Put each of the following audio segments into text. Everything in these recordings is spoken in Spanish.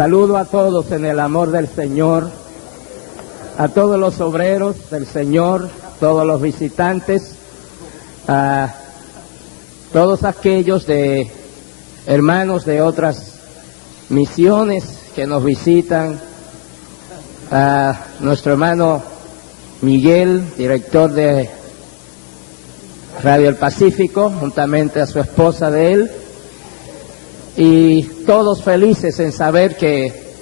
Saludo a todos en el amor del Señor, a todos los obreros del Señor, todos los visitantes, a todos aquellos de hermanos de otras misiones que nos visitan, a nuestro hermano Miguel, director de Radio El Pacífico, juntamente a su esposa de él, y todos felices en saber que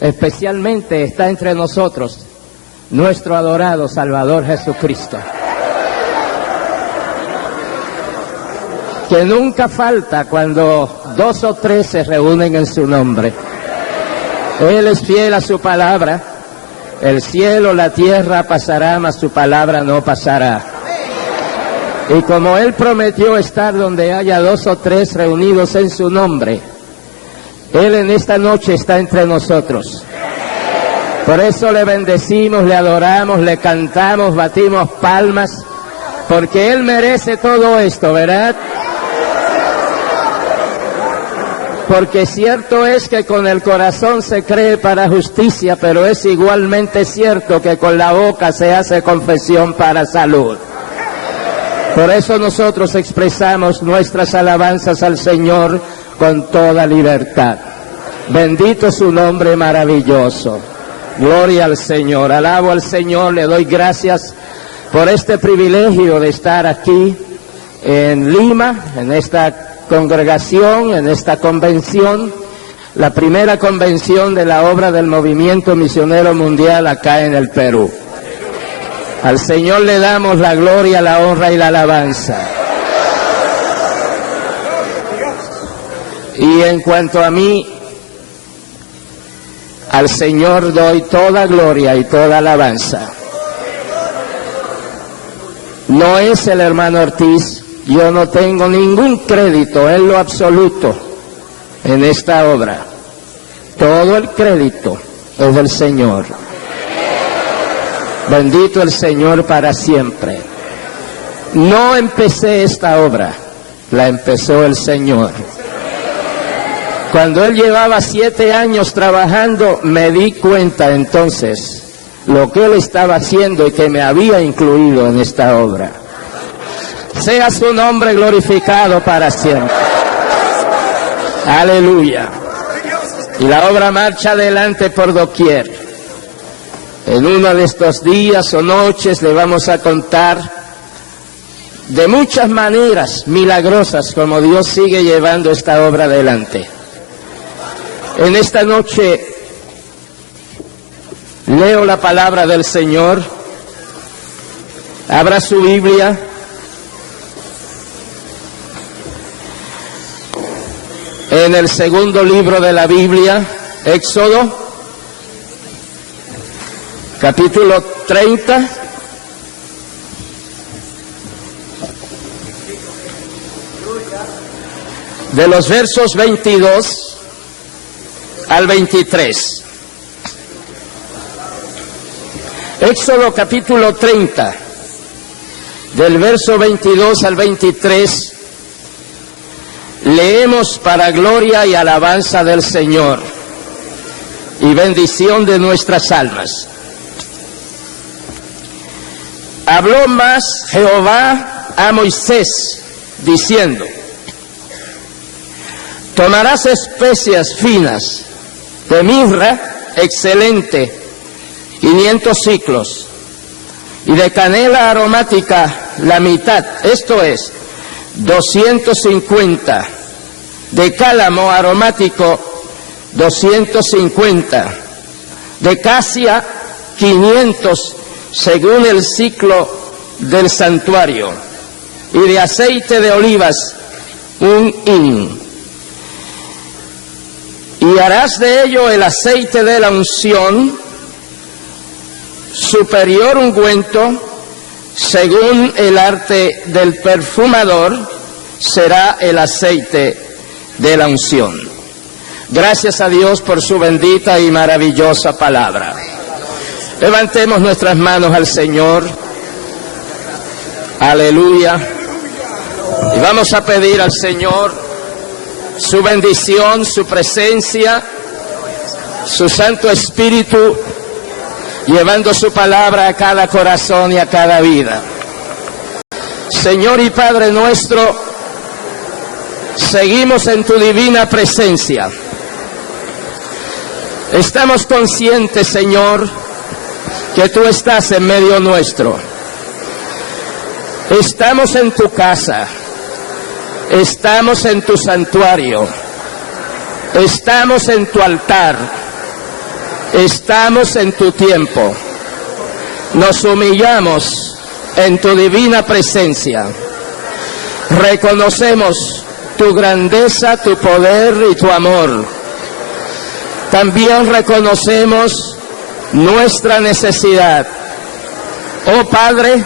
especialmente está entre nosotros nuestro adorado Salvador Jesucristo, que nunca falta cuando 2 o 3 se reúnen en su nombre. Él es fiel a su palabra. El cielo, la tierra pasará, mas su palabra no pasará. Y como Él prometió estar donde haya 2 o 3 reunidos en su nombre, Él en esta noche está entre nosotros. Por eso le bendecimos, le adoramos, le cantamos, batimos palmas, porque Él merece todo esto, ¿verdad? Porque cierto es que con el corazón se cree para justicia, pero es igualmente cierto que con la boca se hace confesión para salud. Por eso nosotros expresamos nuestras alabanzas al Señor con toda libertad. Bendito su nombre maravilloso. Gloria al Señor. Alabo al Señor, le doy gracias por este privilegio de estar aquí en Lima, en esta congregación, en esta convención, la primera convención de la obra del Movimiento Misionero Mundial acá en el Perú. Al Señor le damos la gloria, la honra y la alabanza. Y en cuanto a mí, al Señor doy toda gloria y toda alabanza. No es el hermano Ortiz, yo no tengo ningún crédito en lo absoluto en esta obra. Todo el crédito es del Señor. Bendito el Señor para siempre. No empecé esta obra, la empezó el Señor. Cuando Él llevaba 7 años trabajando, me di cuenta entonces lo que Él estaba haciendo y que me había incluido en esta obra. Sea su nombre glorificado para siempre. Aleluya. Y la obra marcha adelante por doquier. En uno de estos días o noches le vamos a contar de muchas maneras milagrosas como Dios sigue llevando esta obra adelante. En esta noche leo la palabra del Señor. Abra su Biblia. En el segundo libro de la Biblia, Éxodo, capítulo 30. De los versos 22 al 23. Éxodo capítulo 30, del verso 22 al 23, leemos para gloria y alabanza del Señor y bendición de nuestras almas. Habló más Jehová a Moisés, diciendo: tomarás especias finas de mirra excelente, 500 siclos, y de canela aromática la mitad, esto es, 250, de cálamo aromático, 250, de casia, 500, según el ciclo del santuario, y de aceite de olivas, 1 hin. Y harás de ello el aceite de la unción, superior ungüento, según el arte del perfumador, será el aceite de la unción. Gracias a Dios por su bendita y maravillosa palabra. Levantemos nuestras manos al Señor. Aleluya. Y vamos a pedir al Señor su bendición, su presencia, su Santo Espíritu, llevando su palabra a cada corazón y a cada vida. Señor y Padre nuestro, seguimos en tu divina presencia. Estamos conscientes, Señor, que tú estás en medio nuestro. Estamos en tu casa, estamos en tu santuario, estamos en tu altar, estamos en tu tiempo. Nos humillamos en tu divina presencia. Reconocemos tu grandeza, tu poder y tu amor. También reconocemos nuestra necesidad. Oh Padre,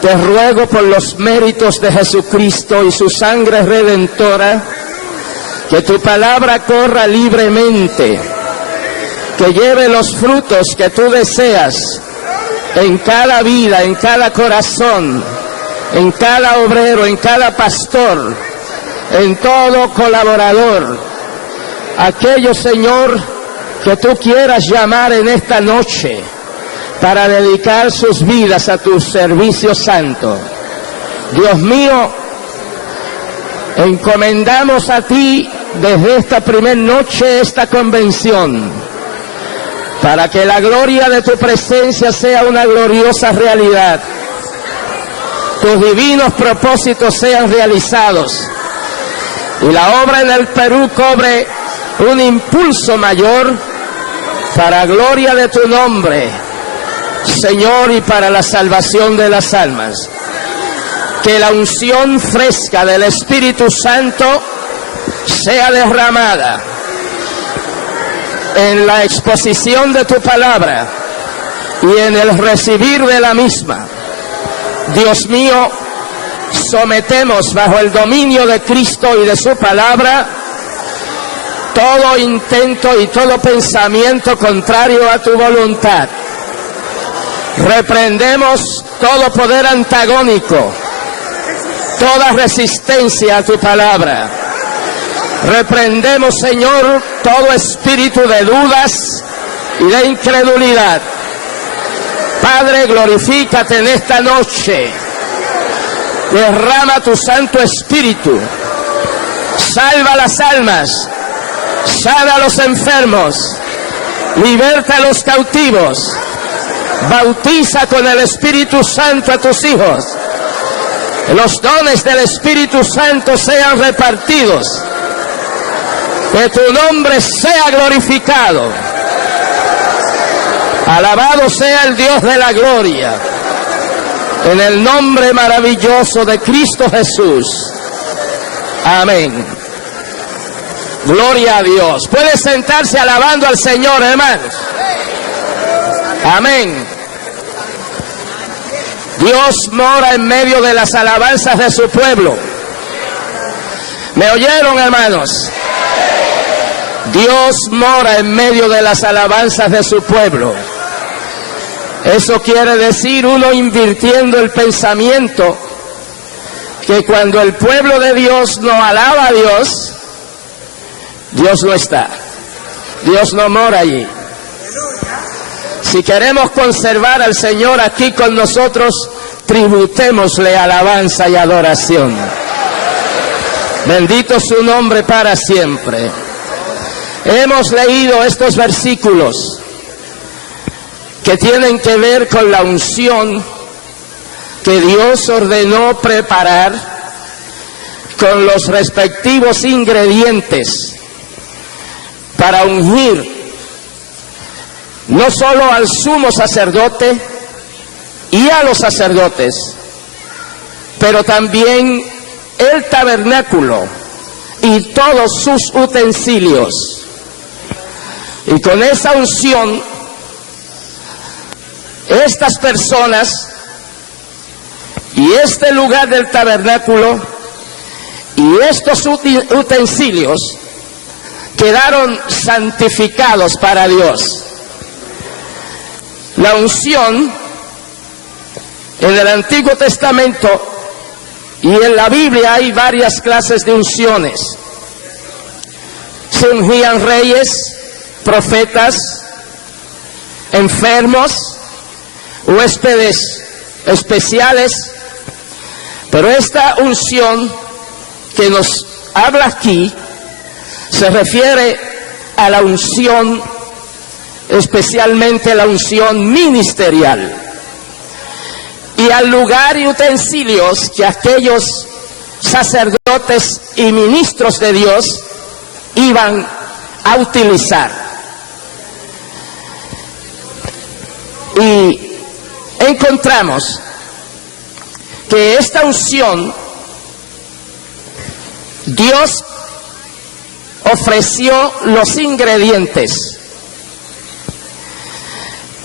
te ruego por los méritos de Jesucristo y su sangre redentora, que tu palabra corra libremente, que lleve los frutos que tú deseas en cada vida, en cada corazón, en cada obrero, en cada pastor, en todo colaborador. Aquellos, Señor, que tú quieras llamar en esta noche para dedicar sus vidas a tu servicio santo. Dios mío, encomendamos a ti desde esta primer noche esta convención, para que la gloria de tu presencia sea una gloriosa realidad. Tus divinos propósitos sean realizados y la obra en el Perú cobre un impulso mayor para gloria de tu nombre, Señor, y para la salvación de las almas. Que la unción fresca del Espíritu Santo sea derramada en la exposición de tu palabra y en el recibir de la misma. Dios mío, sometemos bajo el dominio de Cristo y de su palabra todo intento y todo pensamiento contrario a tu voluntad. Reprendemos todo poder antagónico, toda resistencia a tu palabra. Reprendemos, Señor, todo espíritu de dudas y de incredulidad. Padre, glorifícate en esta noche. Derrama tu Santo Espíritu. Salva las almas. Sana a los enfermos. Liberta a los cautivos. Bautiza con el Espíritu Santo a tus hijos. Los dones del Espíritu Santo sean repartidos. Que tu nombre sea glorificado. Alabado sea el Dios de la gloria. En el nombre maravilloso de Cristo Jesús. Amén. Gloria a Dios. Puede sentarse alabando al Señor, hermanos. Amén. Dios mora en medio de las alabanzas de su pueblo. ¿Me oyeron, hermanos? Dios mora en medio de las alabanzas de su pueblo. Eso quiere decir, uno invirtiendo el pensamiento, que cuando el pueblo de Dios no alaba a Dios, Dios no está. Dios no mora allí. Si queremos conservar al Señor aquí con nosotros, tributémosle alabanza y adoración. Bendito su nombre para siempre. Hemos leído estos versículos que tienen que ver con la unción que Dios ordenó preparar con los respectivos ingredientes para ungir no solo al sumo sacerdote y a los sacerdotes, pero también el tabernáculo y todos sus utensilios. Y con esa unción, estas personas y este lugar del tabernáculo y estos utensilios quedaron santificados para Dios. La unción en el Antiguo Testamento y en la Biblia hay varias clases de unciones. Se ungían reyes, profetas, enfermos, huéspedes especiales, pero esta unción que nos habla aquí se refiere a la unción, especialmente la unción ministerial, y al lugar y utensilios que aquellos sacerdotes y ministros de Dios iban a utilizar. Y encontramos que esta unción Dios ofreció los ingredientes,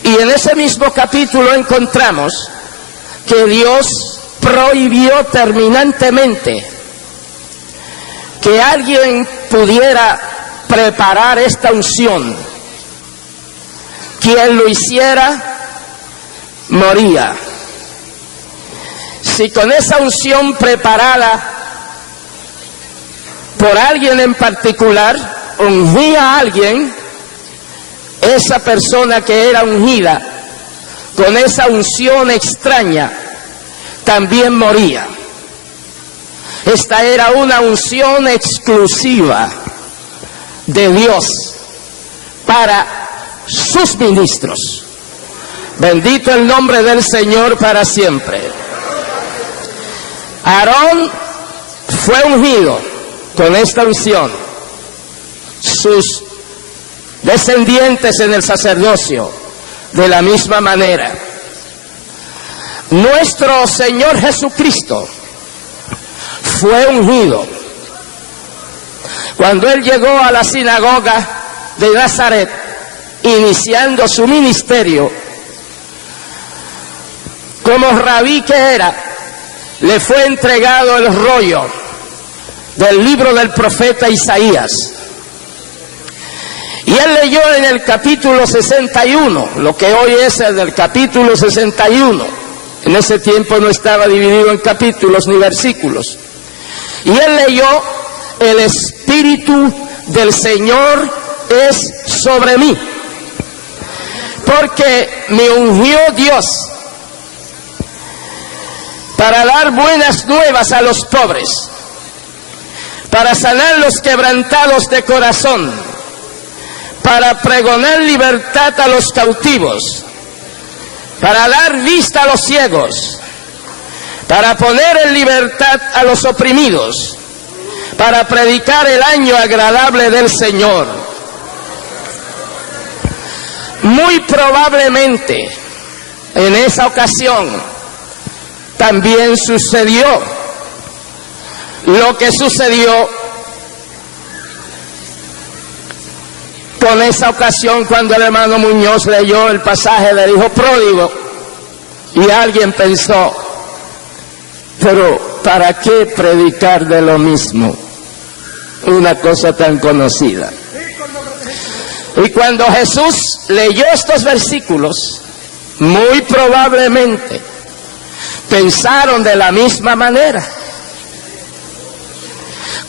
y en ese mismo capítulo encontramos que Dios prohibió terminantemente que alguien pudiera preparar esta unción. Quien lo hiciera moría. Si con esa unción preparada por alguien en particular ungía a alguien, esa persona que era ungida con esa unción extraña también moría. Esta era una unción exclusiva de Dios para sus ministros. Bendito el nombre del Señor para siempre. Aarón fue ungido con esta unción. Sus descendientes en el sacerdocio de la misma manera. Nuestro Señor Jesucristo fue ungido cuando Él llegó a la sinagoga de Nazaret, iniciando su ministerio. Como rabí que era, le fue entregado el rollo del libro del profeta Isaías. Y él leyó en el capítulo 61, lo que hoy es el del capítulo 61. En ese tiempo no estaba dividido en capítulos ni versículos. Y él leyó: el Espíritu del Señor es sobre mí, porque me ungió Dios para dar buenas nuevas a los pobres, para sanar los quebrantados de corazón, para pregonar libertad a los cautivos, para dar vista a los ciegos, para poner en libertad a los oprimidos, para predicar el año agradable del Señor. Muy probablemente en esa ocasión también sucedió lo que sucedió con esa ocasión cuando el hermano Muñoz leyó el pasaje del hijo pródigo, y alguien pensó: pero ¿para qué predicar de lo mismo? Una cosa tan conocida. Y cuando Jesús leyó estos versículos, muy probablemente pensaron de la misma manera.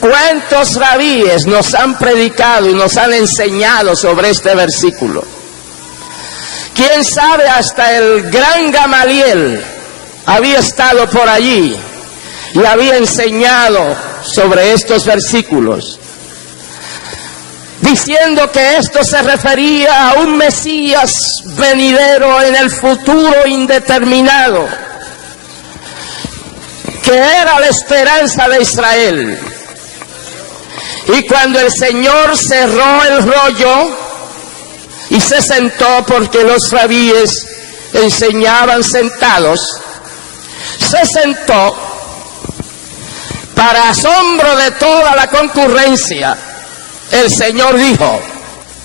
¿Cuántos rabíes nos han predicado y nos han enseñado sobre este versículo? ¿Quién sabe? Hasta el gran Gamaliel había estado por allí y había enseñado sobre estos versículos, diciendo que esto se refería a un Mesías venidero en el futuro indeterminado, que era la esperanza de Israel. Y cuando el Señor cerró el rollo y se sentó, porque los rabíes enseñaban sentados, se sentó, para asombro de toda la concurrencia, el Señor dijo: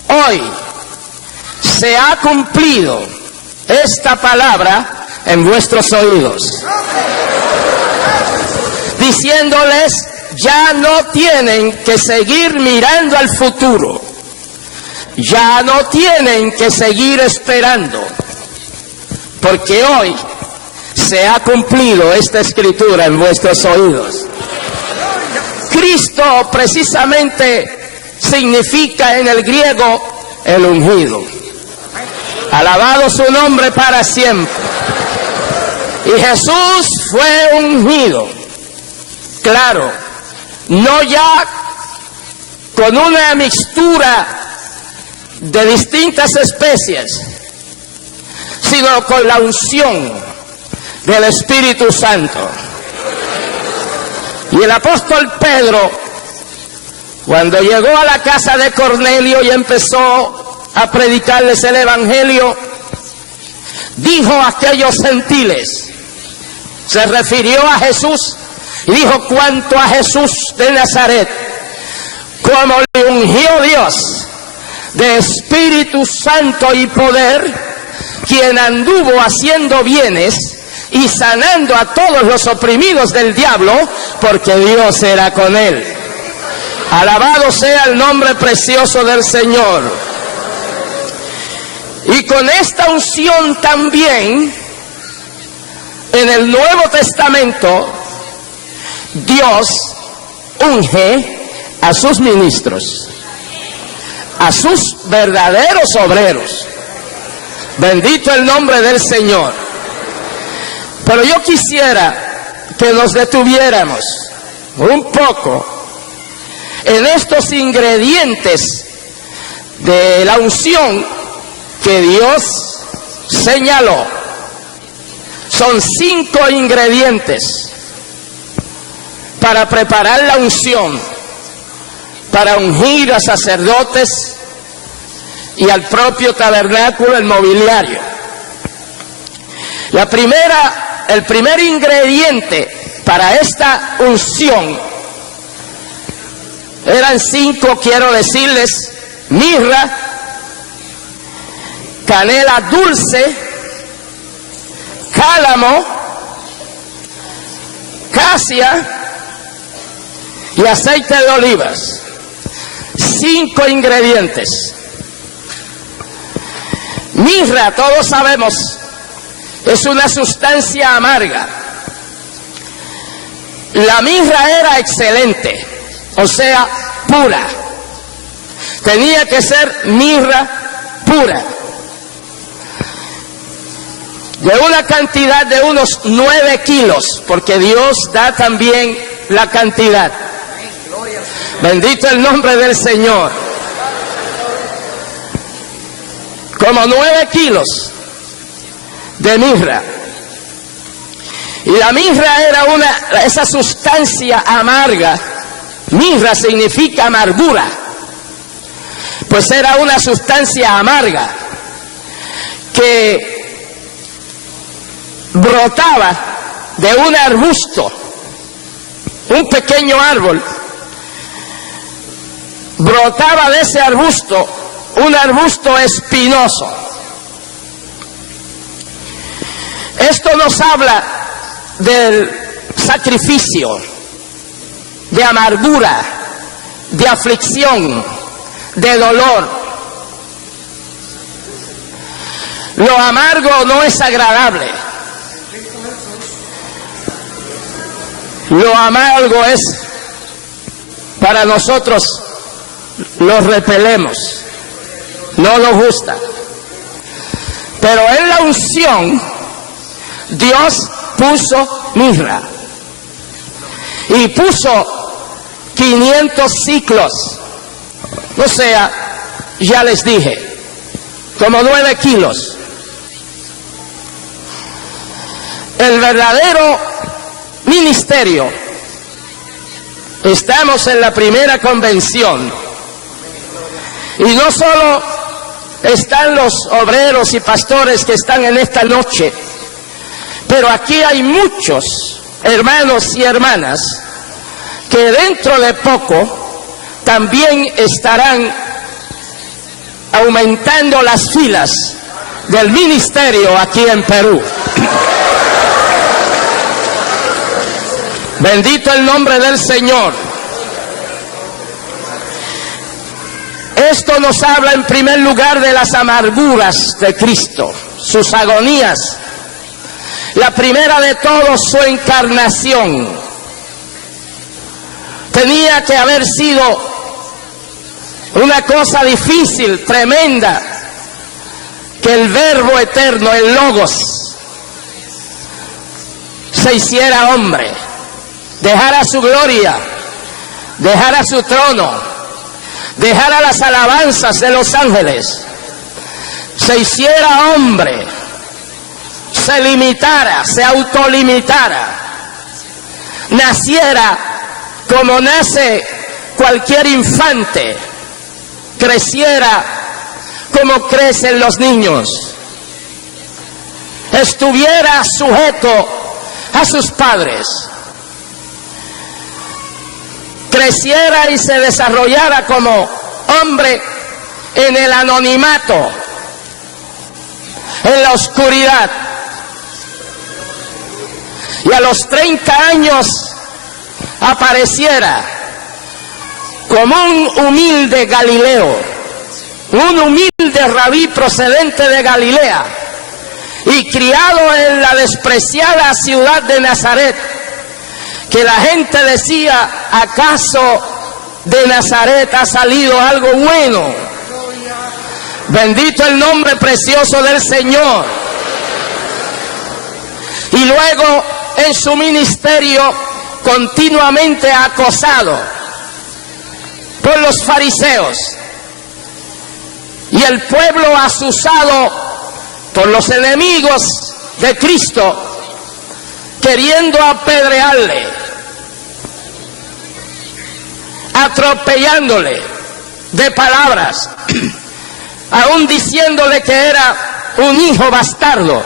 hoy se ha cumplido esta palabra en vuestros oídos, diciéndoles: ya no tienen que seguir mirando al futuro, ya no tienen que seguir esperando, porque hoy se ha cumplido esta escritura en vuestros oídos. Cristo precisamente significa en el griego el ungido. Alabado su nombre para siempre. Y Jesús fue ungido, claro, no ya con una mixtura de distintas especies, sino con la unción del Espíritu Santo. Y el apóstol Pedro, cuando llegó a la casa de Cornelio y empezó a predicarles el Evangelio, dijo a aquellos gentiles, se refirió a Jesús y dijo: cuanto a Jesús de Nazaret, como le ungió Dios de Espíritu Santo y poder, quien anduvo haciendo bienes y sanando a todos los oprimidos del diablo, porque Dios era con él. Alabado sea el nombre precioso del Señor. Y con esta unción también, en el Nuevo Testamento, Dios unge a sus ministros, a sus verdaderos obreros. Bendito el nombre del Señor. Pero yo quisiera que nos detuviéramos un poco en estos ingredientes de la unción que Dios señaló. Son 5 ingredientes para preparar la unción, para ungir a sacerdotes y al propio tabernáculo, el mobiliario. El primer ingrediente para esta unción eran 5, quiero decirles: mirra, canela dulce, cálamo, casia y aceite de olivas. 5 ingredientes. Mirra, todos sabemos, es una sustancia amarga. La mirra era excelente, o sea, pura. Tenía que ser mirra pura, de una cantidad de unos 9 kilos, porque Dios da también la cantidad. Bendito el nombre del Señor. Como 9 kilos de mirra. Y la mirra era esa sustancia amarga. Mirra significa amargura. Pues era una sustancia amarga que brotaba de un arbusto, un pequeño árbol. Brotaba de ese arbusto un arbusto espinoso. Esto nos habla del sacrificio, de amargura, de aflicción, de dolor. Lo amargo no es agradable. Lo amargo es, para nosotros, lo repelemos, no nos gusta. Pero en la unción, Dios puso mirra y puso 500 ciclos, o sea, ya les dije, como 9 kilos. El verdadero ministerio, estamos en la primera convención y no solo están los obreros y pastores que están en esta noche, pero aquí hay muchos hermanos y hermanas que dentro de poco también estarán aumentando las filas del ministerio aquí en Perú. Bendito el nombre del Señor. Esto nos habla en primer lugar de las amarguras de Cristo, sus agonías. La primera de todos, su encarnación. Tenía que haber sido Una cosa difícil, tremenda, que el Verbo eterno, el Logos, se hiciera hombre, dejara su gloria, dejara su trono, dejara las alabanzas de los ángeles, se hiciera hombre, se limitara, se autolimitara, naciera como nace cualquier infante, creciera como crecen los niños, estuviera sujeto a sus padres, creciera y se desarrollara como hombre en el anonimato, en la oscuridad, y a los 30 años apareciera como un humilde Galileo, un humilde rabí procedente de Galilea y criado en la despreciada ciudad de Nazaret, que la gente decía: ¿acaso de Nazaret ha salido algo bueno? Bendito el nombre precioso del Señor. Y luego en su ministerio continuamente acosado por los fariseos y el pueblo asusado por los enemigos de Cristo, queriendo apedrearle, atropellándole de palabras, aún diciéndole que era un hijo bastardo.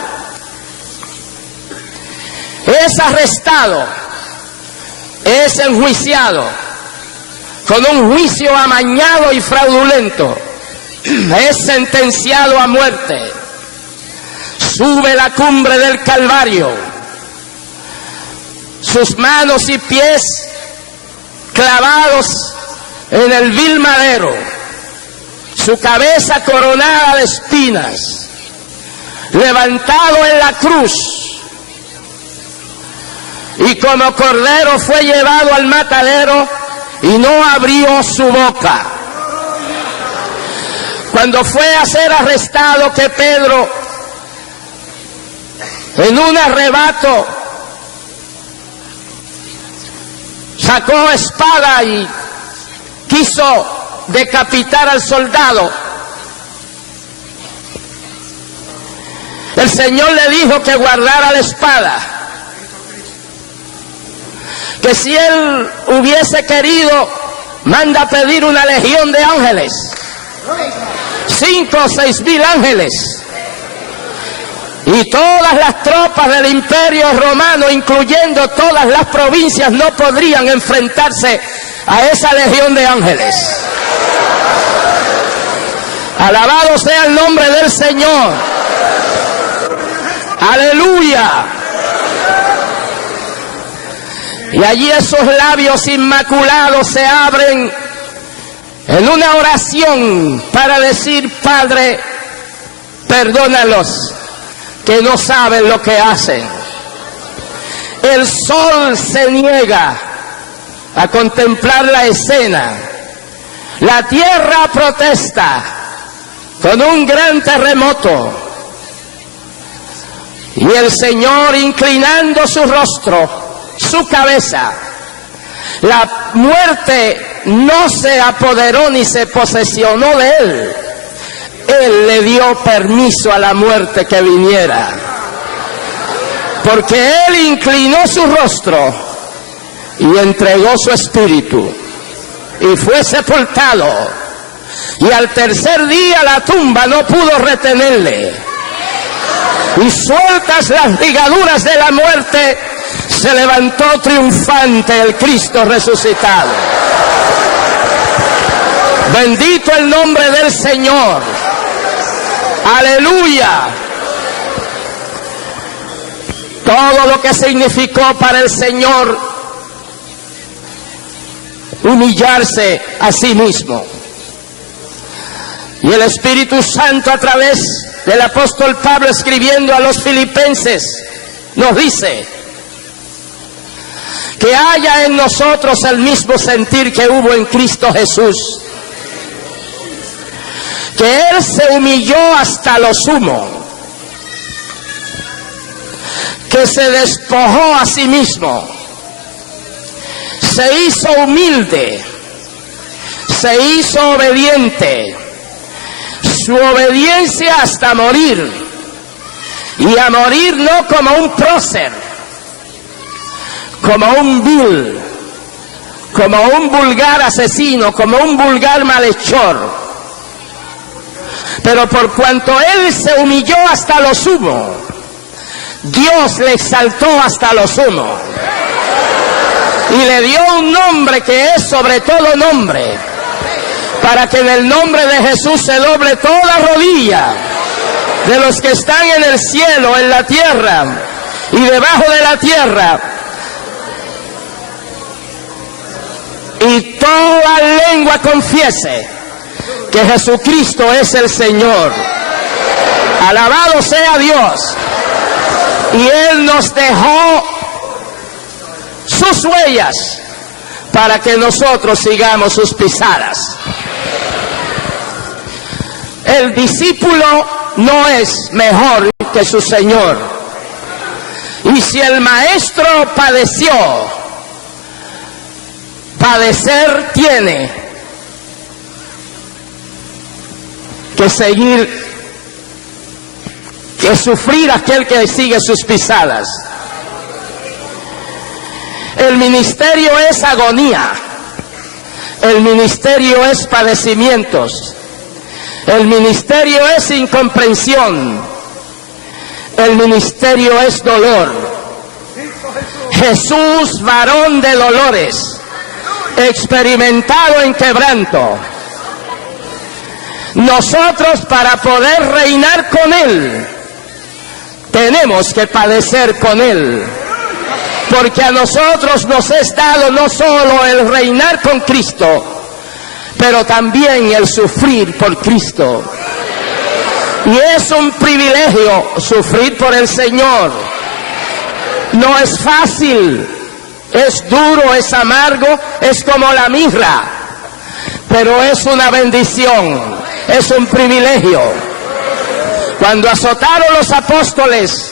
Es arrestado, es enjuiciado con un juicio amañado y fraudulento, es sentenciado a muerte, sube la cumbre del Calvario, sus manos y pies clavados en el vil madero, su cabeza coronada de espinas, levantado en la cruz, y como cordero fue llevado al matadero y no abrió su boca. Cuando fue a ser arrestado, que Pedro, en un arrebato, sacó espada y quiso decapitar al soldado, el Señor le dijo que guardara la espada, que si él hubiese querido, manda a pedir una legión de ángeles, 5 o 6 mil ángeles, y todas las tropas del Imperio Romano, incluyendo todas las provincias, no podrían enfrentarse a esa legión de ángeles. Alabado sea el nombre del Señor. Aleluya. Y allí esos labios inmaculados se abren en una oración para decir: Padre, perdónalos, que no saben lo que hacen. El sol se niega a contemplar la escena. La tierra protesta con un gran terremoto. Y el Señor, inclinando su rostro, su cabeza, la muerte no se apoderó ni se posesionó de él. Él le dio permiso a la muerte que viniera, porque él inclinó su rostro y entregó su espíritu y fue sepultado, y al tercer día la tumba no pudo retenerle, y sueltas las ligaduras de la muerte, se levantó triunfante el Cristo resucitado. Bendito el nombre del Señor. Aleluya. Todo lo que significó para el Señor humillarse a sí mismo. Y el Espíritu Santo, a través del apóstol Pablo, escribiendo a los filipenses, nos dice: que haya en nosotros el mismo sentir que hubo en Cristo Jesús, que Él se humilló hasta lo sumo, que se despojó a sí mismo, se hizo humilde, se hizo obediente, su obediencia hasta morir, y a morir no como un prócer, como un vil, como un vulgar asesino, como un vulgar malhechor, pero por cuanto Él se humilló hasta lo sumo, Dios le exaltó hasta lo sumo y le dio un nombre que es sobre todo nombre, para que en el nombre de Jesús se doble toda rodilla de los que están en el cielo, en la tierra y debajo de la tierra, y toda lengua confiese que Jesucristo es el Señor. Alabado sea Dios. Y Él nos dejó sus huellas para que nosotros sigamos sus pisadas. El discípulo no es mejor que su Señor. Y si el maestro padeció, padecer tiene que seguir, que sufrir aquel que sigue sus pisadas. El ministerio es agonía, el ministerio es padecimientos, el ministerio es incomprensión, el ministerio es dolor. Jesús, varón de dolores, experimentado en quebranto. Nosotros, para poder reinar con Él, tenemos que padecer con Él, porque a nosotros nos es dado no solo el reinar con Cristo, pero también el sufrir por Cristo. Y es un privilegio sufrir por el Señor. No es fácil, es duro, es amargo, es como la mirra, pero es una bendición, es un privilegio. Cuando azotaron los apóstoles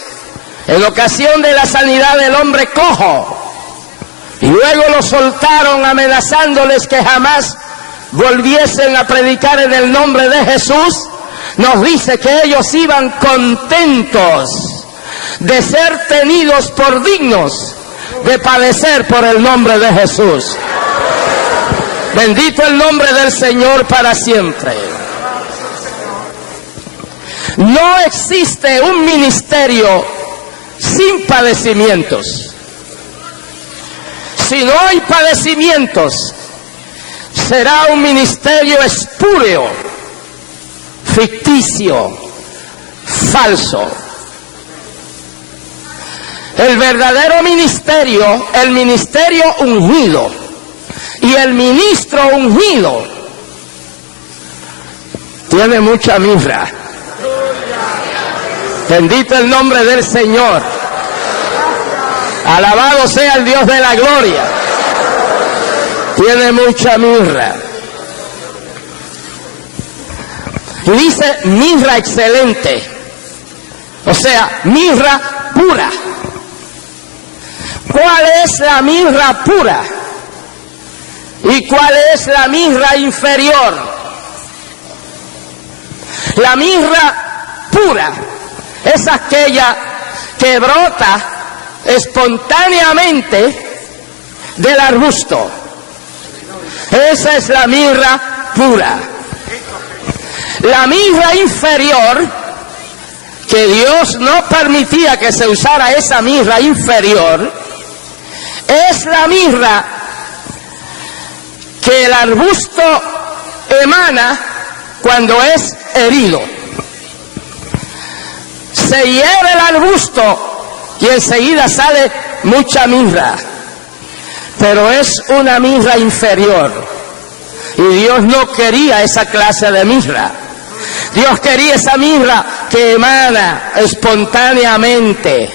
en ocasión de la sanidad del hombre cojo, y luego los soltaron amenazándoles que jamás volviesen a predicar en el nombre de Jesús, nos dice que ellos iban contentos de ser tenidos por dignos de padecer por el nombre de Jesús. Bendito el nombre del Señor para siempre. No existe un ministerio sin padecimientos. Si no hay padecimientos, será un ministerio espúreo, ficticio, falso. El verdadero ministerio, el ministerio ungido y el ministro ungido, tiene mucha mirra. Bendito el nombre del Señor. Alabado sea el Dios de la gloria. Tiene mucha mirra. Y dice mirra excelente. O sea, mirra pura. ¿Cuál es la mirra pura? ¿Y cuál es la mirra inferior? La mirra pura es aquella que brota espontáneamente del arbusto. Esa es la mirra pura. La mirra inferior, que Dios no permitía que se usara esa mirra inferior, es la mirra que el arbusto emana cuando es herido. Se hiere el arbusto y enseguida sale mucha mirra, pero es una mirra inferior, y Dios no quería esa clase de mirra. Dios quería esa mirra que emana espontáneamente,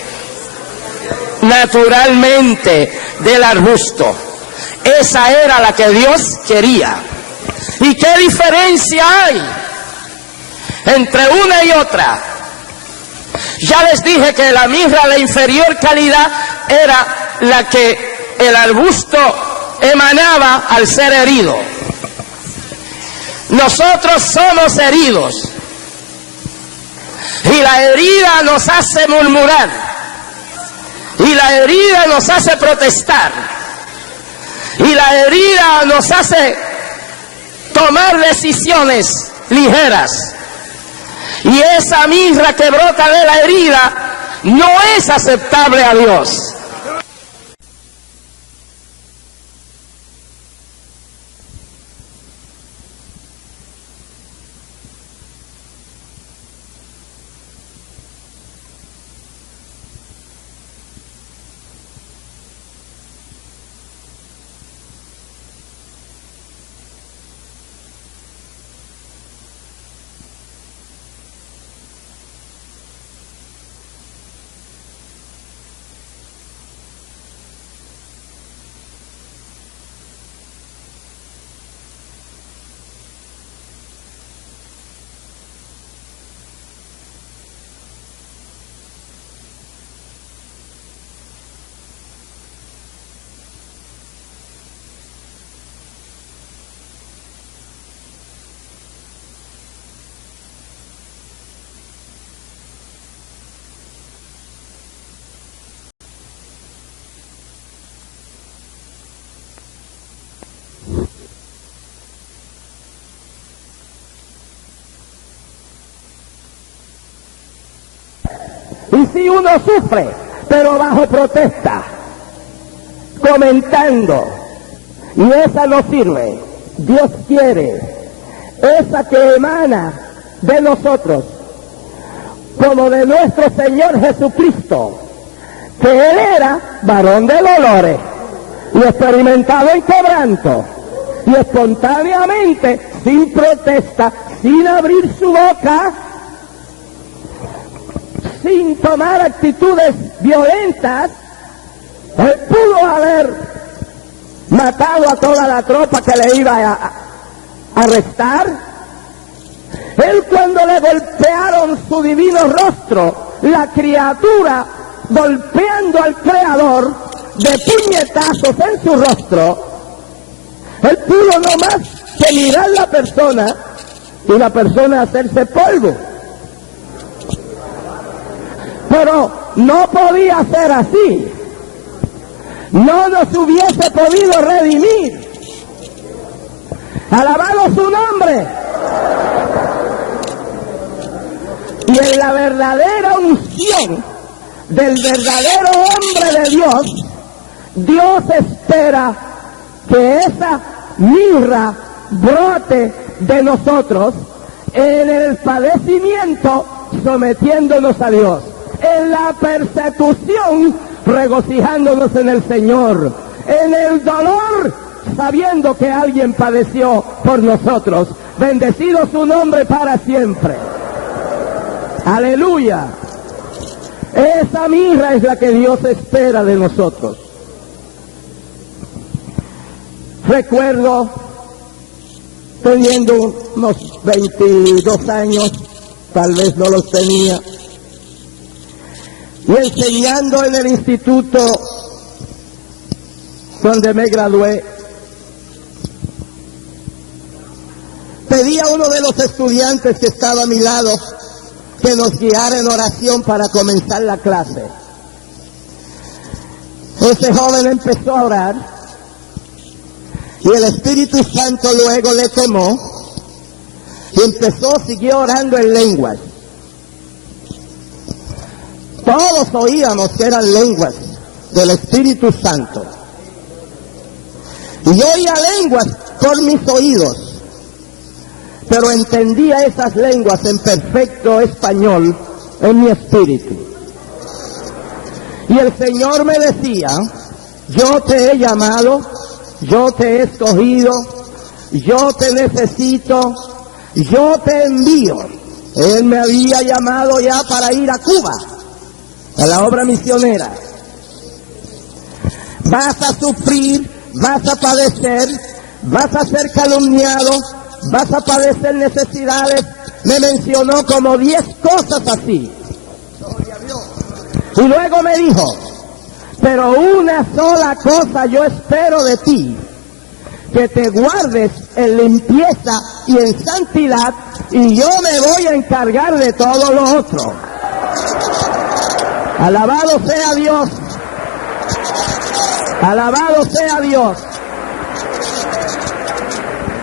naturalmente del arbusto. Esa era la que Dios quería. ¿Y qué diferencia hay entre una y otra. Ya les dije que la mirra de inferior calidad era la que el arbusto emanaba al ser herido. Nosotros somos heridos y la herida nos hace murmurar y la herida nos hace protestar y la herida nos hace tomar decisiones ligeras. Y esa mirra que brota de la herida no es aceptable a Dios. Y si uno sufre, pero bajo protesta, comentando, y esa no sirve, Dios quiere esa que emana de nosotros, como de nuestro Señor Jesucristo, que Él era varón de dolores y experimentado en quebranto, y espontáneamente, sin protesta, sin abrir su boca, sin tomar actitudes violentas, Él pudo haber matado a toda la tropa que le iba a arrestar. Él, cuando le golpearon su divino rostro, la criatura golpeando al Creador de puñetazos en su rostro, Él pudo no más que mirar la persona y la persona hacerse polvo. Pero no podía ser así. No nos hubiese podido redimir. Alabado su nombre. Y en la verdadera unción del verdadero hombre de Dios, Dios espera que esa mirra brote de nosotros en el padecimiento, sometiéndonos a Dios, en la persecución, regocijándonos en el Señor, en el dolor, sabiendo que alguien padeció por nosotros. Bendecido su nombre para siempre. Aleluya. Esa mirra es la que Dios espera de nosotros. Recuerdo, teniendo unos 22 años, tal vez no los tenía, y enseñando en el instituto donde me gradué, pedí a uno de los estudiantes que estaba a mi lado que nos guiara en oración para comenzar la clase. Ese joven empezó a orar y el Espíritu Santo luego le tomó y siguió orando en lenguas. Todos oíamos que eran lenguas del Espíritu Santo. Y yo oía lenguas por mis oídos, pero entendía esas lenguas en perfecto español en mi espíritu. Y el Señor me decía: yo te he llamado, yo te he escogido, yo te necesito, yo te envío. Él me había llamado ya para ir a Cuba, a la obra misionera. Vas a sufrir, vas a padecer, vas a ser calumniado, vas a padecer necesidades, Me mencionó como 10 cosas así. Y luego me dijo, pero una sola cosa yo espero de ti, que te guardes en limpieza y en santidad, y yo me voy a encargar de todo lo otro. Alabado sea Dios. Alabado sea Dios.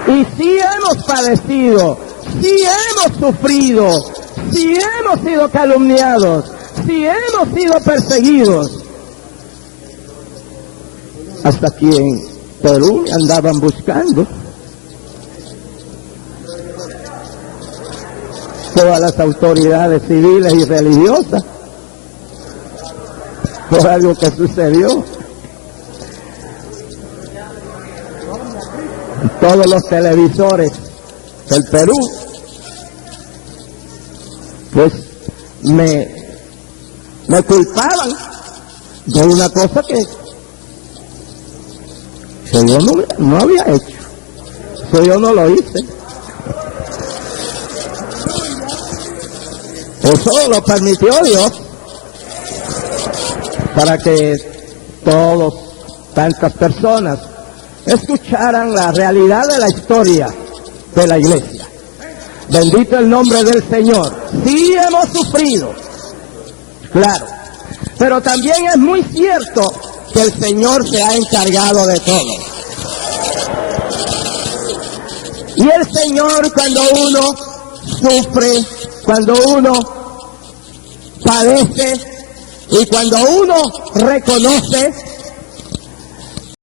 Y sí hemos padecido, sí hemos sufrido, sí hemos sido calumniados, sí hemos sido perseguidos. Hasta aquí en Perú me andaban buscando. Todas las autoridades civiles y religiosas por algo que sucedió. Todos los televisores del Perú, pues me culpaban de una cosa que yo no había hecho. Eso yo no lo hice. Eso lo permitió Dios para que tantas personas escucharan la realidad de la historia de la iglesia. Bendito el nombre del Señor. Sí hemos sufrido, claro, pero también es muy cierto que el Señor se ha encargado de todo. Y el Señor, cuando uno sufre, cuando uno padece y cuando uno reconoce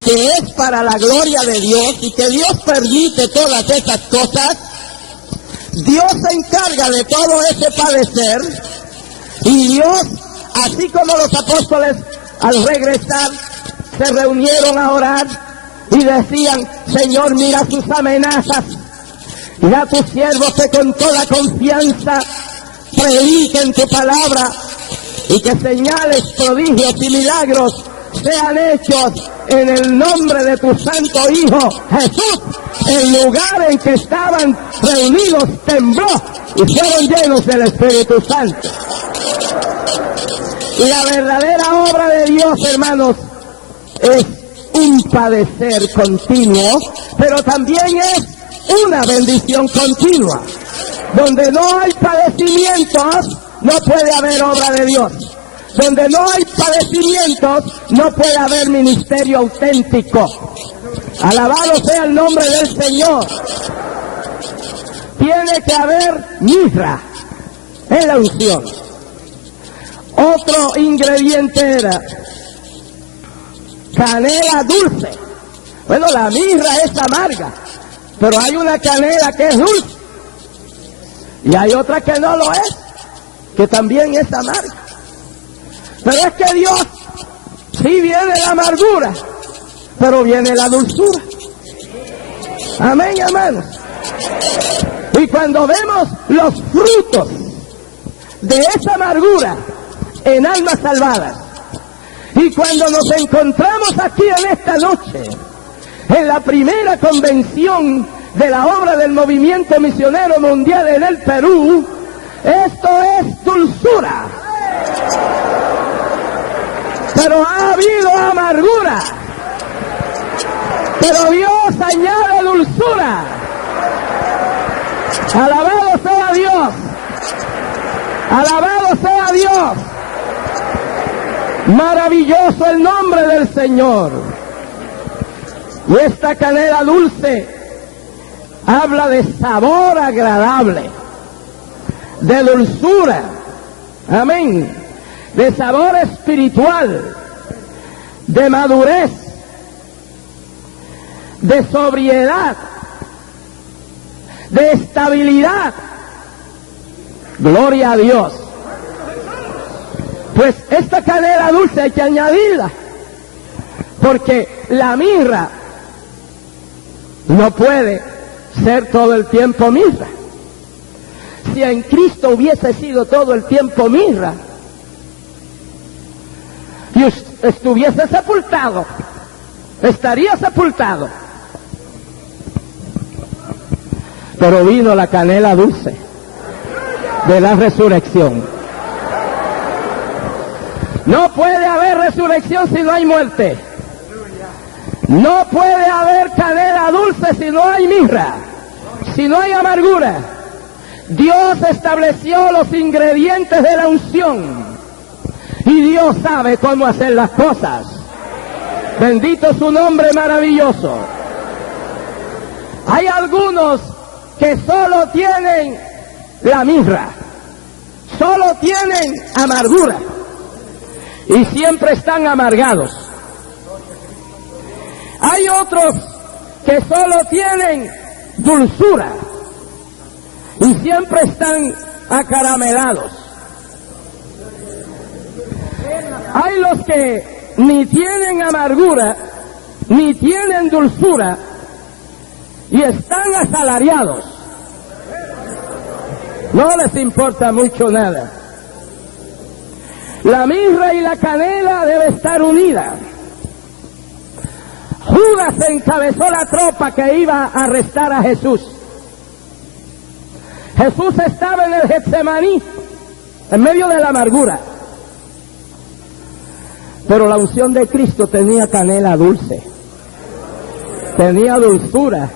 que es para la gloria de Dios y que Dios permite todas esas cosas, Dios se encarga de todo ese padecer. Y Dios, así como los apóstoles al regresar se reunieron a orar y decían, Señor, mira sus amenazas, y a tus siervos que con toda confianza prediquen tu palabra, y que señales, prodigios y milagros sean hechos en el nombre de tu santo Hijo Jesús. El lugar en que estaban reunidos tembló y fueron llenos del Espíritu Santo. Y la verdadera obra de Dios, hermanos, es un padecer continuo, pero también es una bendición continua. Donde no hay padecimientos, no puede haber obra de Dios. Donde no hay padecimientos, no puede haber ministerio auténtico. Alabado sea el nombre del Señor. Tiene que haber mirra en la unción. Otro ingrediente era canela dulce. Bueno, la mirra es amarga, pero hay una canela que es dulce. Y hay otra que no lo es, que también es amarga. Pero es que Dios, sí viene la amargura, pero viene la dulzura. Amén, hermanos. Y cuando vemos los frutos de esa amargura en almas salvadas, y cuando nos encontramos aquí en esta noche, en la primera convención de la obra del Movimiento Misionero Mundial en el Perú, esto es dulzura. Pero ha habido amargura, pero Dios añade dulzura. Alabado sea Dios. Alabado sea Dios. Maravilloso el nombre del Señor. Y esta canela dulce habla de sabor agradable, de dulzura, amén, de sabor espiritual, de madurez, de sobriedad, de estabilidad. Gloria a Dios. Pues esta canela dulce hay que añadirla, porque la mirra no puede ser todo el tiempo mirra. Si en Cristo hubiese sido todo el tiempo mirra y estuviese sepultado, estaría sepultado. Pero vino la canela dulce de la resurrección. No puede haber resurrección si no hay muerte. No puede haber canela dulce si no hay mirra, si no hay amargura. Dios estableció los ingredientes de la unción y Dios sabe cómo hacer las cosas. Bendito su nombre maravilloso. Hay algunos que solo tienen la mirra, solo tienen amargura y siempre están amargados. Hay otros que solo tienen dulzura y siempre están acaramelados. Hay los que ni tienen amargura, ni tienen dulzura y están asalariados. No les importa mucho nada. La mirra y la canela deben estar unidas. Judas encabezó la tropa que iba a arrestar a Jesús. Jesús estaba en el Getsemaní, en medio de la amargura. Pero la unción de Cristo tenía canela dulce, tenía dulzura.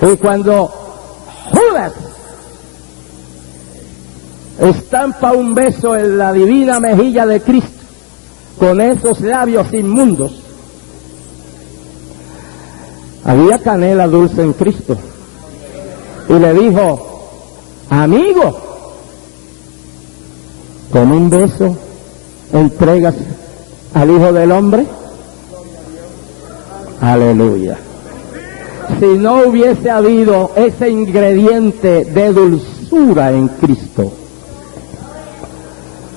Y cuando Judas estampa un beso en la divina mejilla de Cristo, con esos labios inmundos, había canela dulce en Cristo. Y le dijo: amigo, con un beso entregas al Hijo del Hombre. Aleluya. Si no hubiese habido ese ingrediente de dulzura en Cristo,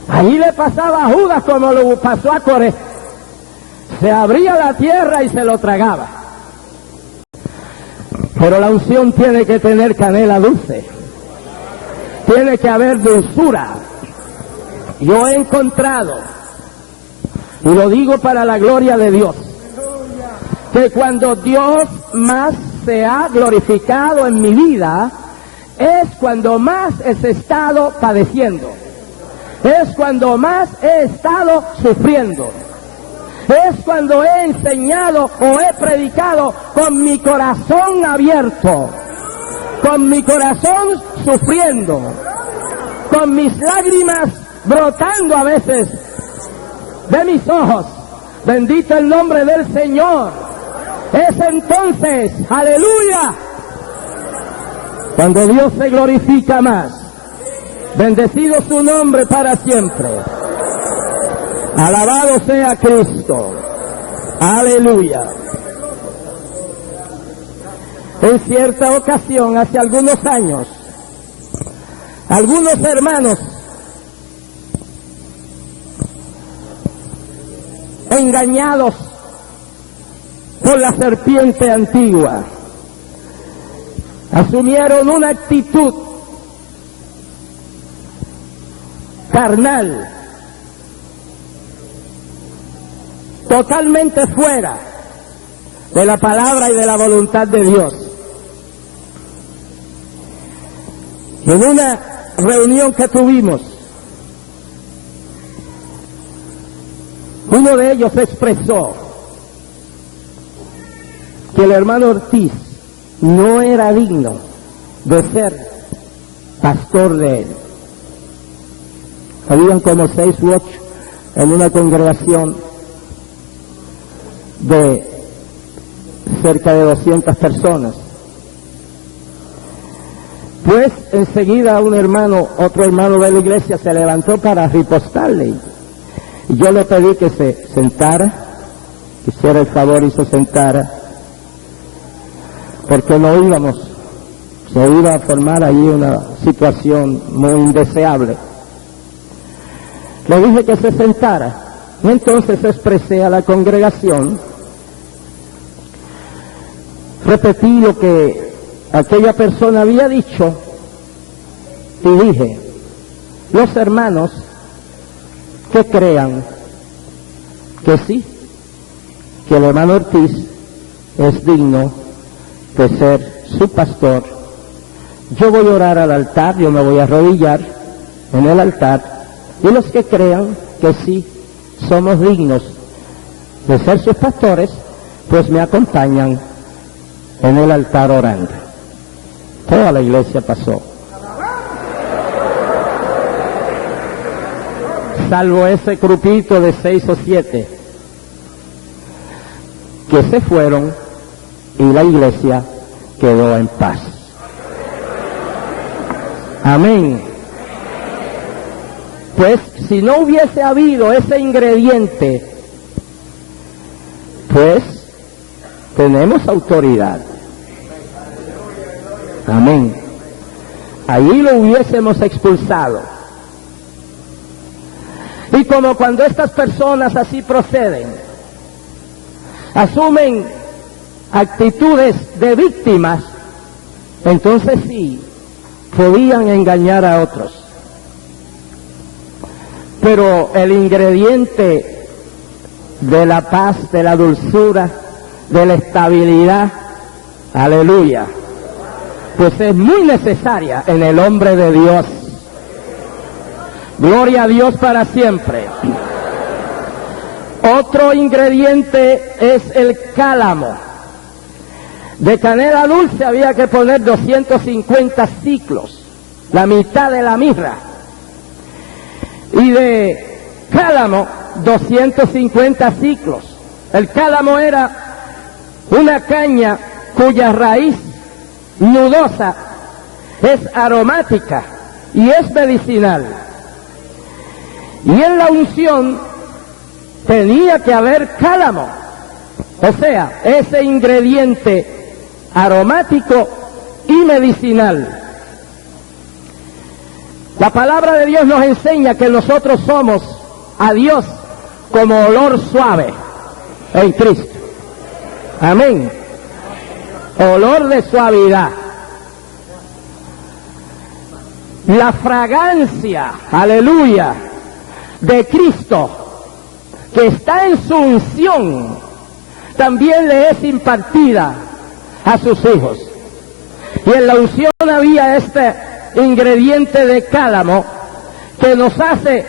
allí le pasaba a Judas como lo pasó a Coré. Se abría la tierra y se lo tragaba. Pero la unción tiene que tener canela dulce. Tiene que haber dulzura. Yo he encontrado, y lo digo para la gloria de Dios, que cuando Dios más se ha glorificado en mi vida, es cuando más he estado padeciendo. Es cuando más he estado sufriendo. Es cuando he enseñado o he predicado con mi corazón abierto, con mi corazón sufriendo, con mis lágrimas brotando a veces de mis ojos. Bendito el nombre del Señor. Es entonces, aleluya, cuando Dios se glorifica más. Bendecido su nombre para siempre. Alabado sea Cristo. Aleluya. En cierta ocasión, hace algunos años, algunos hermanos engañados por la serpiente antigua asumieron una actitud carnal, totalmente fuera de la palabra y de la voluntad de Dios. En una reunión que tuvimos, uno de ellos expresó que el hermano Ortiz no era digno de ser pastor de él. Habían como 6 u 8 en una congregación de cerca de 200 personas. Pues enseguida otro hermano de la iglesia se levantó para ripostarle. Y yo le pedí que se sentara, que hiciera el favor y se sentara, porque se iba a formar allí una situación muy indeseable. Le dije que se sentara, y entonces expresé a la congregación, repetí lo que aquella persona había dicho, y dije: los hermanos que crean que sí, que el hermano Ortiz es digno de ser su pastor, yo voy a orar al altar, yo me voy a arrodillar en el altar, y los que crean que sí somos dignos de ser sus pastores, pues me acompañan en el altar orando. Toda la iglesia pasó, salvo ese grupito de 6 o 7 que se fueron, y la iglesia quedó en paz. Amén. Pues si no hubiese habido ese ingrediente, pues tenemos autoridad. Amén. Allí lo hubiésemos expulsado. Y como cuando estas personas así proceden, asumen actitudes de víctimas, entonces sí, podían engañar a otros. Pero el ingrediente de la paz, de la dulzura, de la estabilidad, aleluya, pues es muy necesaria en el hombre de Dios. Gloria a Dios para siempre. Otro ingrediente es el cálamo. De canela dulce había que poner 250 ciclos, la mitad de la mirra. Y de cálamo, 250 ciclos. El cálamo era una caña cuya raíz nudosa es aromática y es medicinal. Y en la unción tenía que haber cálamo, o sea, ese ingrediente aromático y medicinal. La palabra de Dios nos enseña que nosotros somos a Dios como olor suave en Cristo. Amén. Olor de suavidad. La fragancia, aleluya, de Cristo, que está en su unción, también le es impartida a sus hijos. Y en la unción había este ingrediente de cálamo que nos hace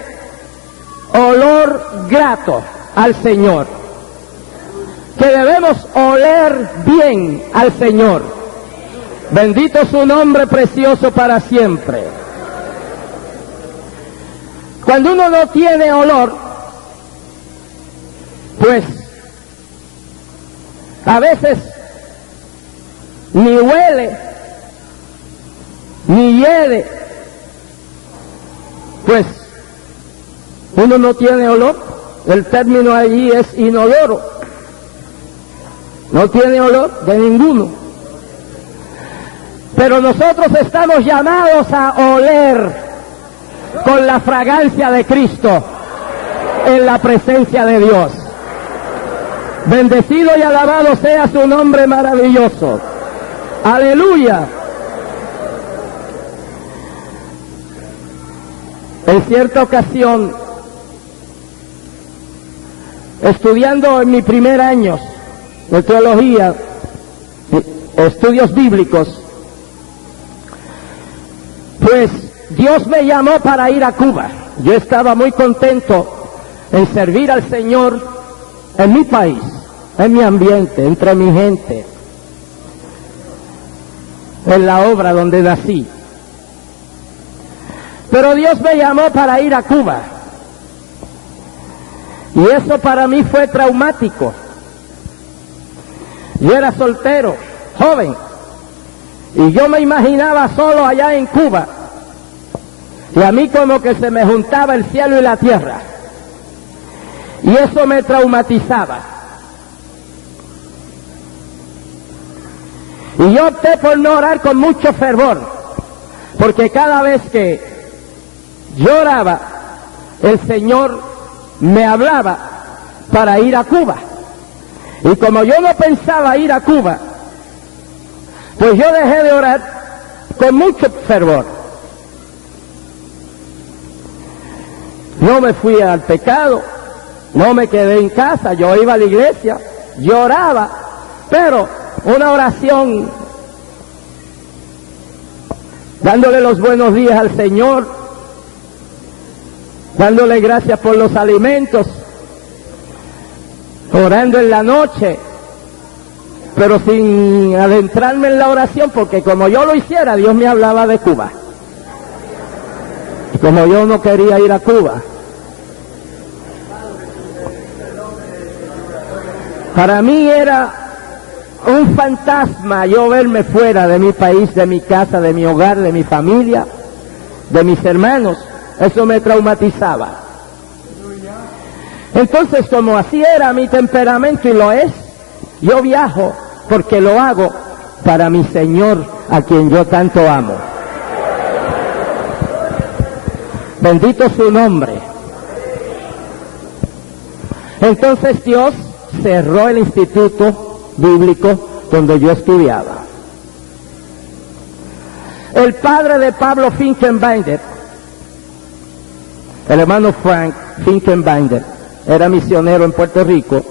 olor grato al Señor, que debemos oler bien al Señor. Bendito su nombre precioso para siempre. Cuando uno no tiene olor, pues a veces ni huele, ni hiede, pues uno no tiene olor. El término allí es inodoro, no tiene olor de ninguno. Pero nosotros estamos llamados a oler con la fragancia de Cristo en la presencia de Dios. Bendecido y alabado sea su nombre maravilloso. Aleluya. En cierta ocasión, estudiando en mi primer año de teología, estudios bíblicos, pues Dios me llamó para ir a Cuba. Yo estaba muy contento en servir al Señor en mi país, en mi ambiente, entre mi gente, en la obra donde nací. Pero Dios me llamó para ir a Cuba. Y eso para mí fue traumático. Yo era soltero, joven, y yo me imaginaba solo allá en Cuba. Y a mí como que se me juntaba el cielo y la tierra. Y eso me traumatizaba. Y yo opté por no orar con mucho fervor, porque cada vez que yo oraba, el Señor me hablaba para ir a Cuba. Y como yo no pensaba ir a Cuba, pues yo dejé de orar con mucho fervor. No me fui al pecado, no me quedé en casa, yo iba a la iglesia, yo oraba, pero una oración dándole los buenos días al Señor, dándole gracias por los alimentos, orando en la noche, pero sin adentrarme en la oración, porque como yo lo hiciera, Dios me hablaba de Cuba. Y como yo no quería ir a Cuba, para mí era un fantasma yo verme fuera de mi país, de mi casa, de mi hogar, de mi familia, de mis hermanos. Eso me traumatizaba. Entonces, como así era mi temperamento, y lo es, yo viajo porque lo hago para mi Señor, a quien yo tanto amo. Bendito su nombre. Entonces Dios cerró el instituto bíblico donde yo estudiaba. El padre de Pablo Finkenbinder, el hermano Frank Finkenbinder, era misionero en Puerto Rico,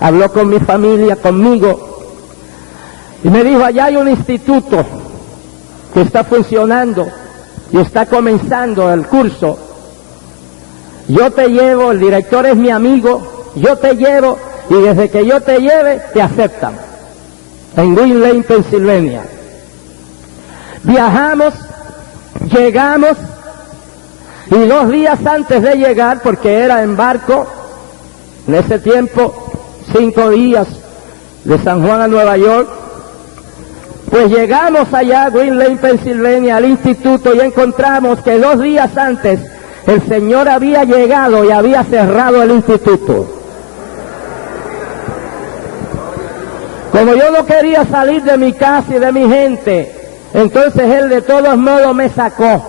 habló con mi familia, conmigo, y me dijo: allá hay un instituto que está funcionando y está comenzando el curso. Yo te llevo, el director es mi amigo, yo te llevo, y desde que yo te lleve, te aceptan. En Green Lane, Pensilvania. Viajamos, llegamos, y 2 días antes de llegar, porque era en barco, en ese tiempo, 5 días de San Juan a Nueva York, pues llegamos allá a Green Lane, Pensilvania, al instituto, y encontramos que 2 días antes el Señor había llegado y había cerrado el instituto. Como yo no quería salir de mi casa y de mi gente, entonces Él de todos modos me sacó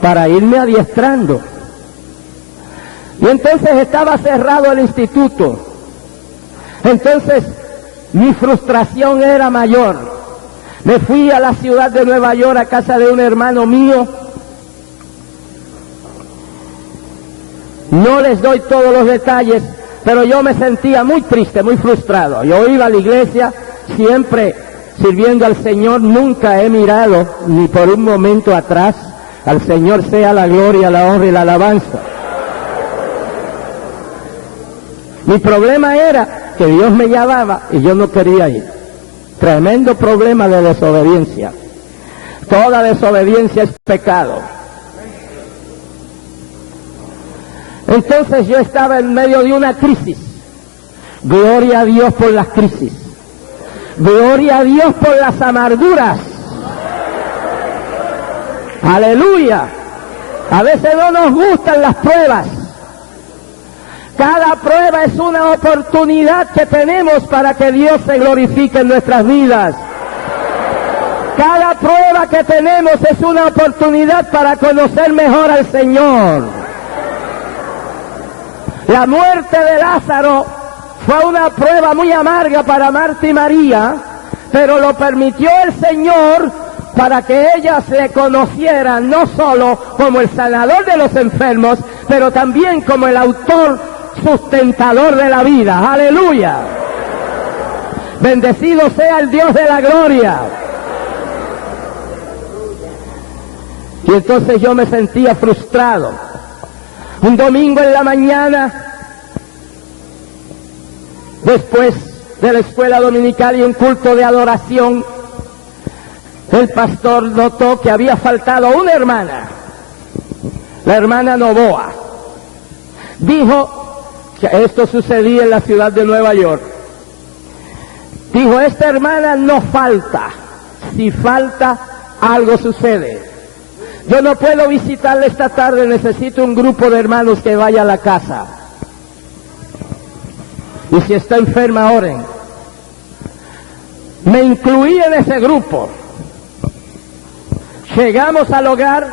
para irme adiestrando. Y entonces estaba cerrado el instituto. Entonces mi frustración era mayor. Me fui a la ciudad de Nueva York, a casa de un hermano mío. No les doy todos los detalles, pero yo me sentía muy triste, muy frustrado. Yo iba a la iglesia siempre sirviendo al Señor, nunca he mirado ni por un momento atrás. Al Señor sea la gloria, la honra y la alabanza. Mi problema era que Dios me llamaba y yo no quería ir. Tremendo problema de desobediencia. Toda desobediencia es pecado. Entonces yo estaba en medio de una crisis. Gloria a Dios por las crisis. Gloria a Dios por las amarguras. Aleluya. A veces no nos gustan las pruebas. Cada prueba es una oportunidad que tenemos para que Dios se glorifique en nuestras vidas. Cada prueba que tenemos es una oportunidad para conocer mejor al Señor. La muerte de Lázaro fue una prueba muy amarga para Marta y María, pero lo permitió el Señor para que ellas le conocieran no solo como el sanador de los enfermos, pero también como el autor sustentador de la vida. ¡Aleluya! Bendecido sea el Dios de la gloria. Y entonces yo me sentía frustrado. Un domingo en la mañana, después de la escuela dominical y un culto de adoración, el pastor notó que había faltado una hermana, la hermana Novoa. Dijo que esto sucedía en la ciudad de Nueva York. Dijo: esta hermana no falta, si falta algo sucede. Yo no puedo visitarle esta tarde, necesito un grupo de hermanos que vaya a la casa. Y si está enferma, oren. Me incluí en ese grupo. Llegamos al hogar,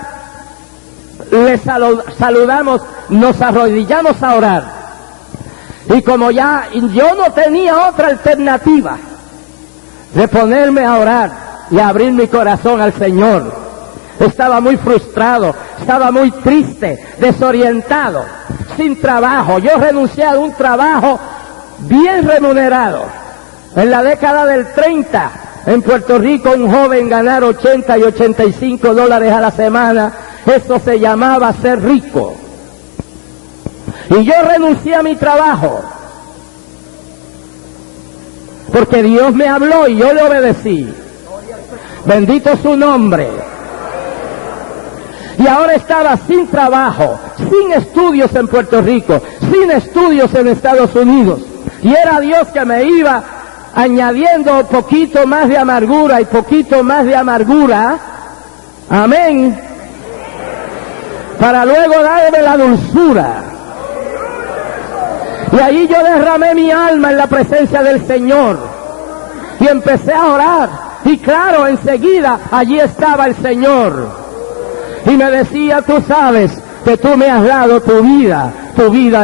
le saludamos, nos arrodillamos a orar. Y como ya yo no tenía otra alternativa de ponerme a orar y a abrir mi corazón al Señor, estaba muy frustrado, estaba muy triste, desorientado, sin trabajo. Yo renuncié a un trabajo bien remunerado en la década del 30, en Puerto Rico un joven ganar 80 y 85 dólares a la semana, eso se llamaba ser rico. Y yo renuncié a mi trabajo, porque Dios me habló y yo le obedecí. Bendito su nombre. Y ahora estaba sin trabajo, sin estudios en Puerto Rico, sin estudios en Estados Unidos. Y era Dios que me iba añadiendo poquito más de amargura y poquito más de amargura. Amén. Para luego darme la dulzura. Y ahí yo derramé mi alma en la presencia del Señor. Y empecé a orar. Y claro, enseguida allí estaba el Señor. Y me decía, tú sabes que tú me has dado tu vida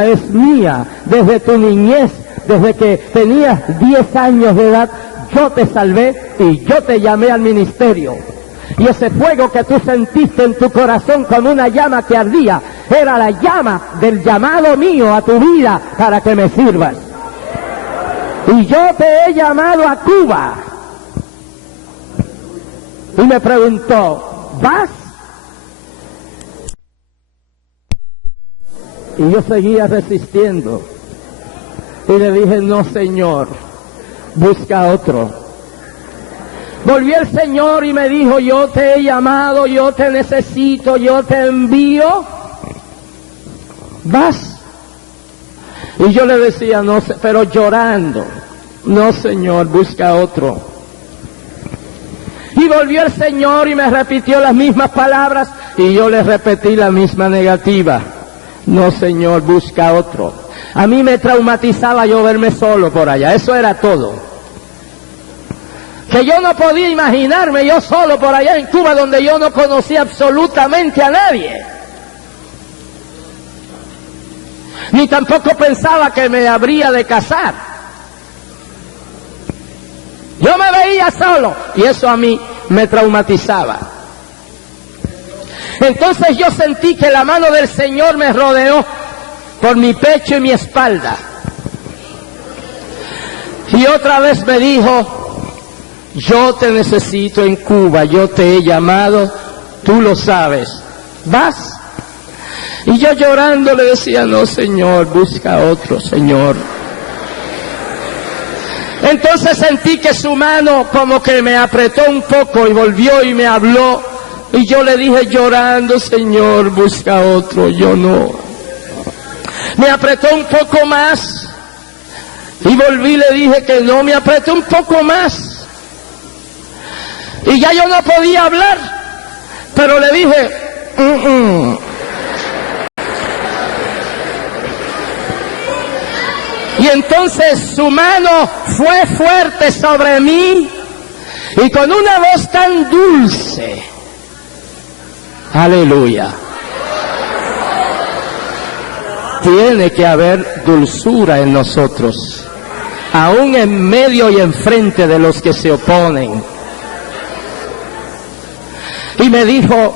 es mía, desde tu niñez, desde que tenías 10 años de edad, yo te salvé y yo te llamé al ministerio. Y ese fuego que tú sentiste en tu corazón como una llama que ardía, era la llama del llamado mío a tu vida para que me sirvas. Y yo te he llamado a Cuba. Y me preguntó, ¿vas? Y yo seguía resistiendo. Y le dije, no, Señor, busca otro. Volvió el Señor y me dijo, yo te he llamado, yo te necesito, yo te envío. ¿Vas? Y yo le decía, no, pero llorando, no, Señor, busca otro. Y volvió el Señor y me repitió las mismas palabras y yo le repetí la misma negativa. No, Señor, busca otro. A mí me traumatizaba yo verme solo por allá, eso era todo. Que yo no podía imaginarme yo solo por allá en Cuba, donde yo no conocía absolutamente a nadie. Ni tampoco pensaba que me habría de casar. Yo me veía solo y eso a mí me traumatizaba. Entonces yo sentí que la mano del Señor me rodeó por mi pecho y mi espalda. Y otra vez me dijo, yo te necesito en Cuba, yo te he llamado, tú lo sabes, ¿vas? Y yo llorando le decía, no, Señor, busca otro, Señor. Entonces sentí que su mano como que me apretó un poco y volvió y me habló. Y yo le dije llorando, Señor, busca otro, yo no. Me apretó un poco más. Y volví y le dije que no, me apretó un poco más. Y ya yo no podía hablar. Pero le dije, Y entonces su mano fue fuerte sobre mí. Y con una voz tan dulce. Aleluya. Tiene que haber dulzura en nosotros, aún en medio y enfrente de los que se oponen. Y me dijo,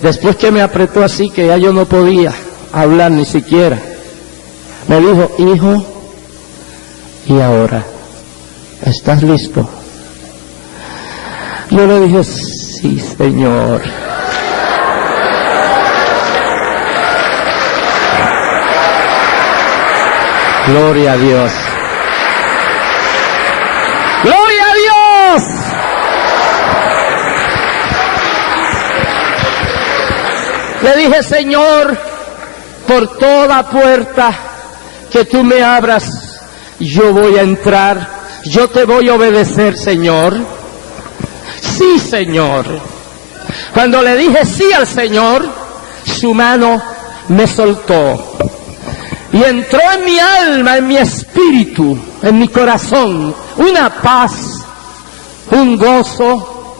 después que me apretó así que ya yo no podía hablar ni siquiera, me dijo, hijo, ¿y ahora? ¿Estás listo? Yo le dije, sí, Señor. Gloria a Dios. ¡Gloria a Dios! Le dije, Señor, por toda puerta que tú me abras, yo voy a entrar, yo te voy a obedecer, Señor. Sí, Señor. Cuando le dije sí al Señor, su mano me soltó. Y entró en mi alma, en mi espíritu, en mi corazón, una paz, un gozo,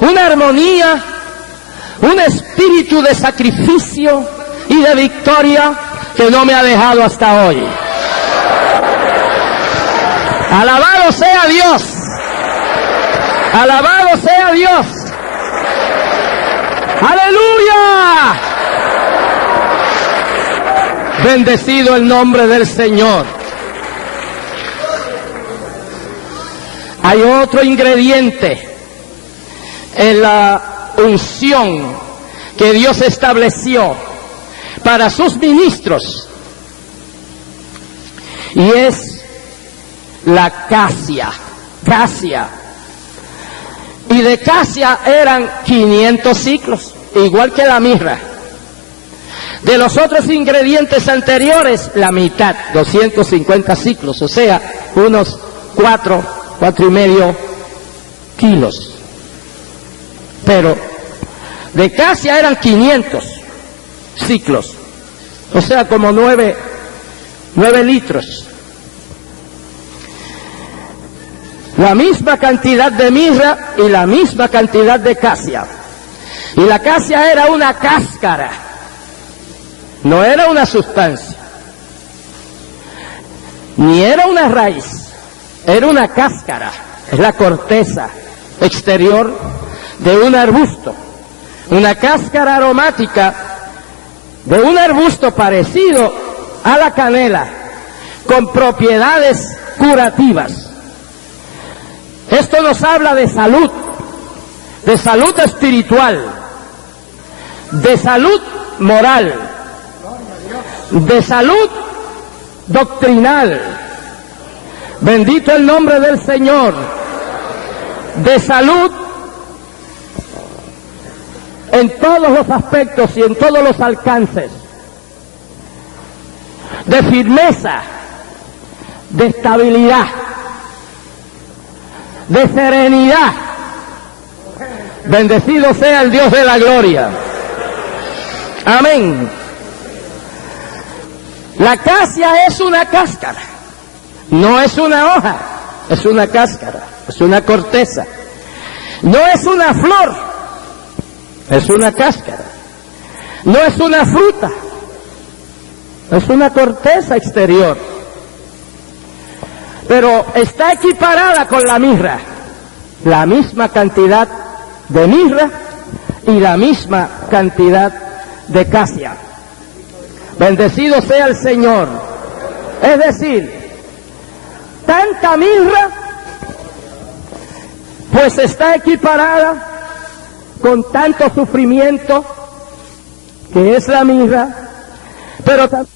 una armonía, un espíritu de sacrificio y de victoria que no me ha dejado hasta hoy. Alabado sea Dios. Alabado sea Dios. ¡Aleluya! Bendecido el nombre del Señor. Hay otro ingrediente en la unción que Dios estableció para sus ministros, y es la casia. Y de casia eran 500 ciclos, igual que la mirra. De los otros ingredientes anteriores, la mitad, 250 ciclos, o sea, unos 4,5 kilos. Pero de casia eran 500 ciclos, o sea, como 9 litros. La misma cantidad de mirra y la misma cantidad de casia. Y la casia era una cáscara, no era una sustancia, ni era una raíz, era una cáscara, es la corteza exterior de un arbusto, una cáscara aromática de un arbusto parecido a la canela, con propiedades curativas. Esto nos habla de salud espiritual, de salud moral, de salud doctrinal, bendito el nombre del Señor, de salud en todos los aspectos y en todos los alcances, de firmeza, de estabilidad, de serenidad. Bendecido sea el Dios de la gloria. Amén. La casia es una cáscara, no es una hoja, es una cáscara, es una corteza. No es una flor, es una cáscara. No es una fruta, es una corteza exterior. Pero está equiparada con la mirra, la misma cantidad de mirra y la misma cantidad de casia. Bendecido sea el Señor. Es decir, tanta mirra pues está equiparada con tanto sufrimiento que es la mirra, pero también